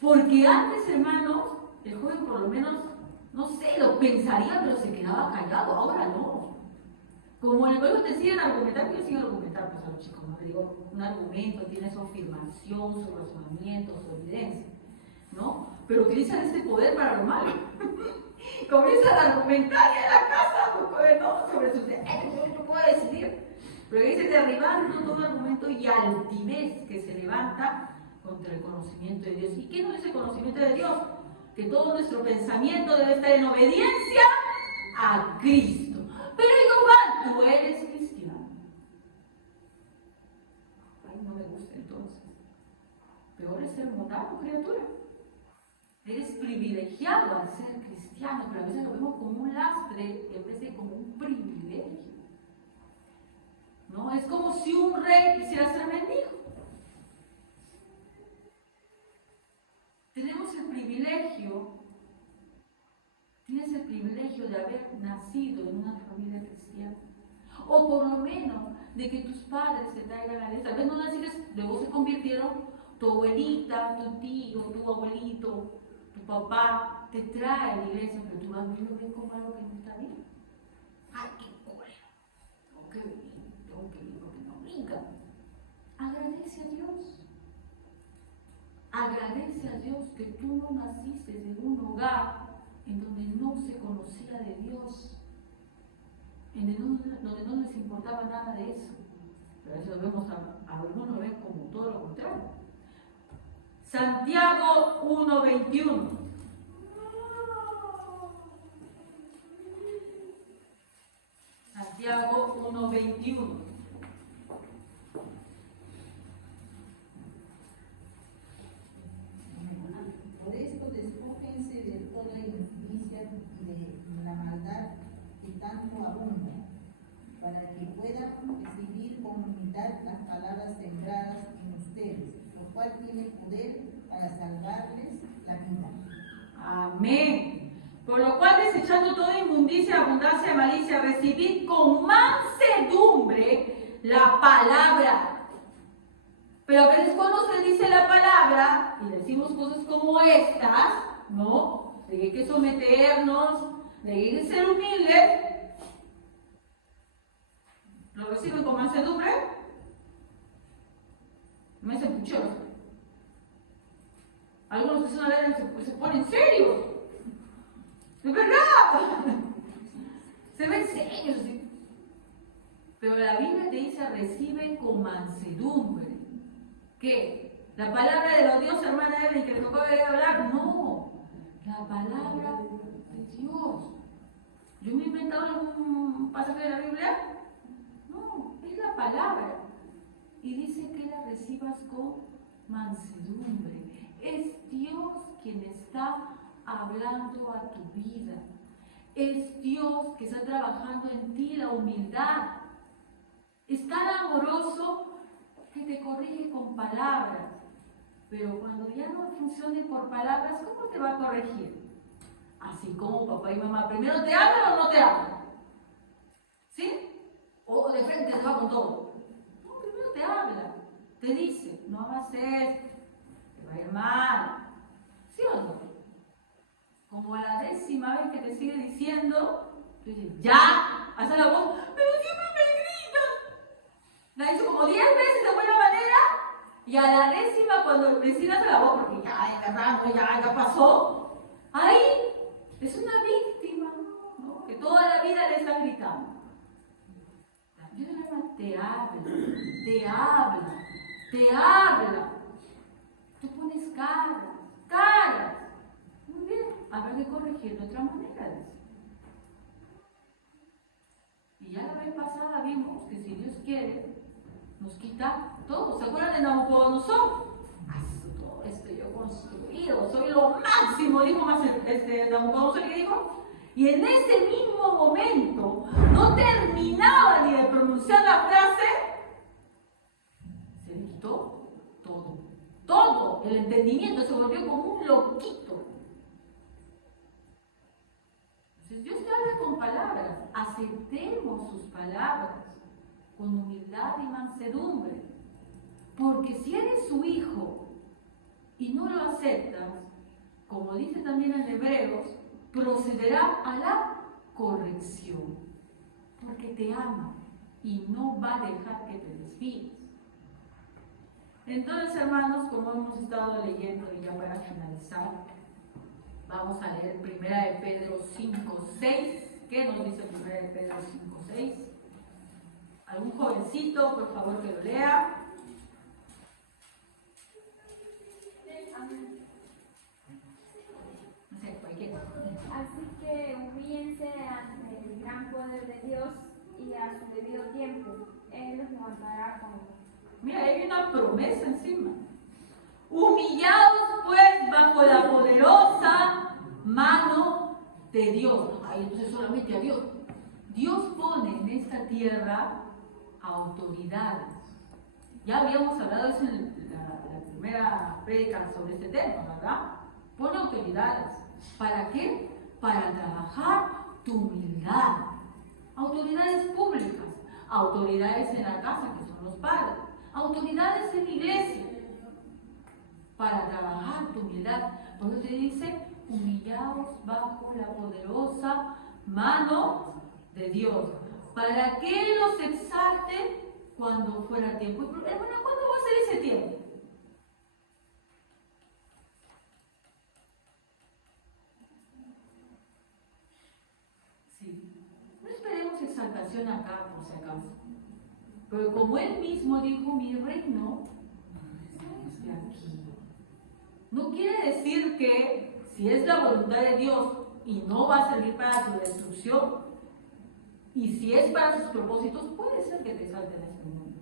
Porque antes, hermanos, el joven por lo menos, no sé, lo pensaría, pero se quedaba callado. Ahora no. Como en el colegio te siguen argumentar, yo sigo argumentar pues a los chicos, ¿no? Digo, un argumento tiene su afirmación, su razonamiento, su evidencia, ¿no? Pero utilizan este poder para lo malo. Comienzan a argumentar y en la casa, pues, no, sobre sus derechos, no puedo decidir. Pero dice derribando todo argumento y altivez que se levanta contra el conocimiento de Dios. ¿Y qué no es el conocimiento de Dios? Que todo nuestro pensamiento debe estar en obediencia a Cristo. Pero digo, Juan, tú eres cristiano. Ay, no me gusta entonces. Peor es ser mundano, criatura. Eres privilegiado al ser cristiano, pero a veces lo vemos como un lastre en vez de como un privilegio. ¿No? Es como si un rey quisiera ser mendigo. Tenemos el privilegio, tienes el privilegio de haber nacido en una familia cristiana. O por lo menos de que tus padres te traigan a Dios. Tal vez no naciste, luego se convirtieron, tu abuelita, tu tío, tu abuelito, tu papá, te trae a la iglesia, pero tú vas viendo bien como algo que no está bien. ¡Ay, qué cólera! Tengo que venir porque me obligan. Agradece a Dios. Agradece a Dios que tú no naciste en un hogar en donde no se conocía de Dios, en donde no les importaba nada de eso. Pero eso lo vemos, algunos lo ven como todo lo contrario. Santiago 1:21. Santiago 1:21. Por esto despójense de toda injusticia y de la maldad que tanto abunda, para que puedan recibir con humildad las palabras sembradas en ustedes, lo cual tiene poder para salvarles la vida. Amén. Por lo cual, desechando toda inmundicia, abundancia de malicia, recibid con mansedumbre la palabra. Pero a veces cuando se dice la palabra y decimos cosas como estas, ¿no? De que hay que someternos, de que hay que ser humildes, ¿lo reciben con mansedumbre? Me hacen pucheros. Algunos que son alegres se ponen serios. ¡Es verdad! Se ven serios. ¿Sí? Pero la Biblia te dice, recibe con mansedumbre. ¿Qué? ¿La palabra de los dioses, hermana Evelyn, que le tocó hablar? No. La palabra de Dios. ¿Yo me he inventado algún pasaje de la Biblia? No, es la palabra. Y dice que la recibas con mansedumbre. Es Dios quien está hablando a tu vida. Es Dios que está trabajando en ti la humildad. Es tan amoroso que te corrige con palabras. Pero cuando ya no funcione por palabras, ¿cómo te va a corregir? Así como papá y mamá. ¿Primero te hablan o no te hablan? ¿Sí? O de frente te va con todo. No, primero te habla. Te dice, no hagas esto, te va a ir mal. ¿Sí o no? Como la 10ª vez que te sigue diciendo, tú dices, ya, hace la voz, pero siempre me gritas. La he dicho como 10 veces de buena manera, y a la 10ª cuando recién hace la voz, porque ya pasó, ahí es una víctima, ¿no? Que toda la vida le está gritando. Dios te habla, te habla, te habla. Tú pones caras. Muy bien, habrá que corregir de otra manera. Y ya la vez pasada vimos que si Dios quiere, nos quita todo. ¿Se acuerdan de Nabucodonosor? Todo esto yo he construido, soy lo máximo, dijo más Nabucodonosor, ¿qué dijo? Y en ese mismo momento, no terminaba ni de pronunciar la frase, se le quitó todo, el entendimiento, se volvió como un loquito. Entonces Dios te habla con palabras, aceptemos sus palabras. con humildad y mansedumbre. Porque si eres su hijo y no lo aceptas, como dice también en Hebreos, procederá a la corrección, porque te ama y no va a dejar que te desvíes. Entonces, hermanos, como hemos estado leyendo y ya para finalizar, vamos a leer 1 de Pedro 5:6. ¿Qué nos dice 1 de Pedro 5:6? ¿Algún jovencito, por favor, que lo lea? No sé, cualquiera. Así que humíllense ante el gran poder de Dios y a su debido tiempo, Él los levantará con él. Mira, hay una promesa encima. Humillados pues bajo la poderosa mano de Dios. Ay, entonces solamente a Dios. Dios pone en esta tierra autoridades. Ya habíamos hablado de eso en la primera prédica sobre este tema, ¿verdad? Pone autoridades. ¿Para qué? Para trabajar tu humildad. Autoridades públicas, autoridades en la casa, que son los padres, autoridades en la iglesia, para trabajar tu humildad. Por eso te dice, humillaos bajo la poderosa mano de Dios, para que Él los exalte cuando fuera tiempo. Y, bueno, ¿cuándo va a ser ese tiempo? Sí. No esperemos exaltación acá, por si acaso. Pero como Él mismo dijo, mi reino es de aquí. No quiere decir que si es la voluntad de Dios y no va a servir para tu destrucción, y si es para sus propósitos, puede ser que te exalte en este mundo.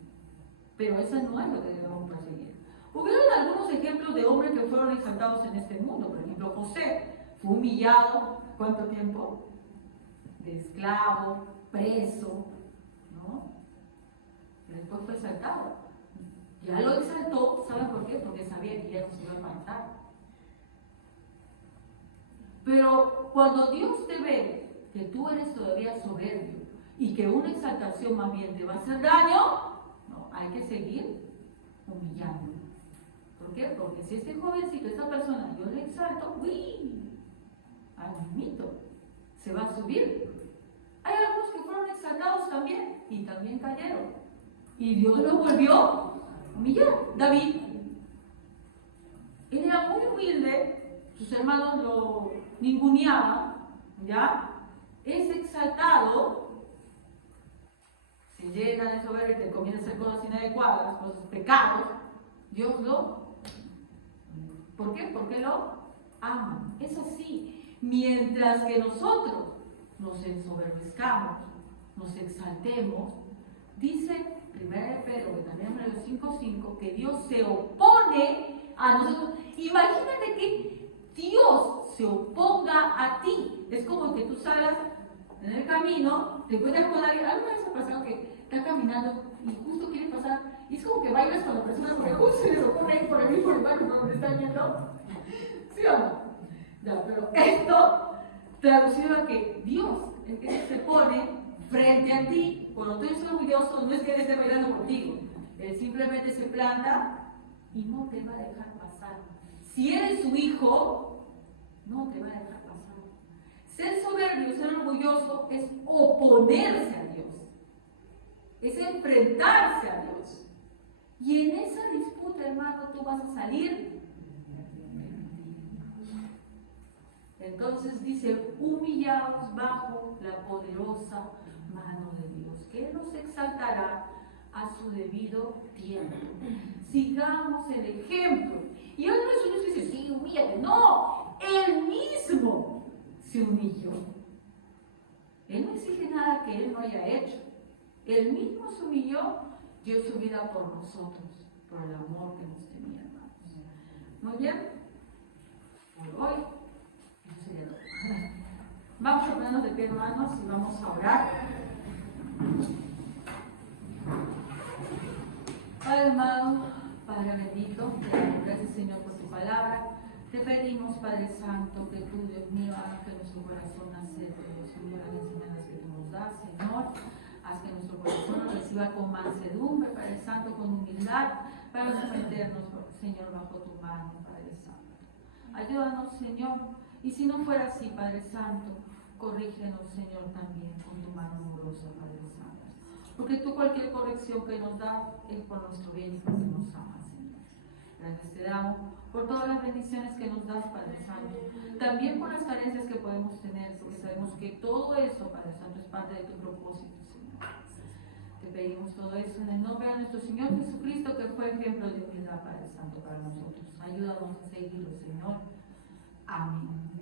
Pero eso no es lo que debemos perseguir. Hubieron algunos ejemplos de hombres que fueron exaltados en este mundo. Por ejemplo, José fue humillado, ¿cuánto tiempo? De esclavo, preso, ¿no? Y después fue exaltado. Ya lo exaltó, ¿saben por qué? Porque sabía que ya no se iba a matar. Pero cuando Dios te ve que tú eres todavía soberbio y que una exaltación más bien te va a hacer daño, no, hay que seguir humillando. ¿Por qué? Porque si este jovencito, esta persona, yo le exalto, ¡uy! Al mismito, se va a subir. Hay algunos que fueron exaltados también y también cayeron. Y Dios lo volvió a humillar. David, él era muy humilde, sus hermanos lo ninguneaban, ¿ya? Es exaltado, se llena de soberbia, que comienza a hacer cosas inadecuadas, cosas pecados. Dios lo. ¿Por qué? Porque lo ama. Es así. Mientras que nosotros nos ensoberbezcamos, nos exaltemos, dice 1 Pedro, que también en el 5:5, que Dios se opone a nosotros. Imagínate que Dios se oponga a ti. Es como que tú salgas en el camino, te encuentras con alguien. ¿Alguna vez ha pasado que está caminando y justo quiere pasar? Y es como que bailas con la persona porque justo se les opone ahí por el mismo lugar por donde están yendo. ¿Sí o no? Ya, pero esto traducido a que Dios es que se pone frente a ti. Cuando tú eres orgulloso, no es que Él esté bailando contigo. Él simplemente se planta y no te va a dejar pasar. Si eres su hijo, no te va a dejar pasar. Ser soberbio, ser orgulloso, es oponerse a Dios. Es enfrentarse a Dios. Y en esa disputa, hermano, tú vas a salir. Entonces dice, humillaos bajo la poderosa mano de Dios, que Él nos exaltará a su debido tiempo. Sigamos el ejemplo. Y hoy no es uno que dice, sí, humíllate. No, Él mismo se humilló. Él no exige nada que Él no haya hecho. Él mismo se humilló, dio su vida por nosotros, por el amor que nos tenía, hermanos. Muy bien, por hoy. Vamos a ponernos de pie, hermanos, y vamos a orar. Padre amado, Padre bendito, te damos gracias, Señor, por tu palabra. Te pedimos, Padre Santo, que tú, Dios mío, hagas que nuestro corazón acepte, Señor, las enseñanzas que tú nos das, Señor. Haz que nuestro corazón lo reciba reciba con mansedumbre, Padre Santo, con humildad, para someternos, Señor, bajo tu mano, Padre Santo. Ayúdanos, Señor, y si no fuera así, Padre Santo, corrígenos, Señor, también con tu mano amorosa, Padre Santo. Porque tú cualquier corrección que nos das es por nuestro bien y porque nos amas, Señor. Gracias te damos por todas las bendiciones que nos das, Padre Santo. También por las carencias que podemos tener, porque sabemos que todo eso, Padre Santo, es parte de tu propósito, Señor. Te pedimos todo eso en el nombre de nuestro Señor Jesucristo, que fue ejemplo de humildad, Padre Santo, para nosotros. Ayúdanos a seguirlo, Señor. Amén.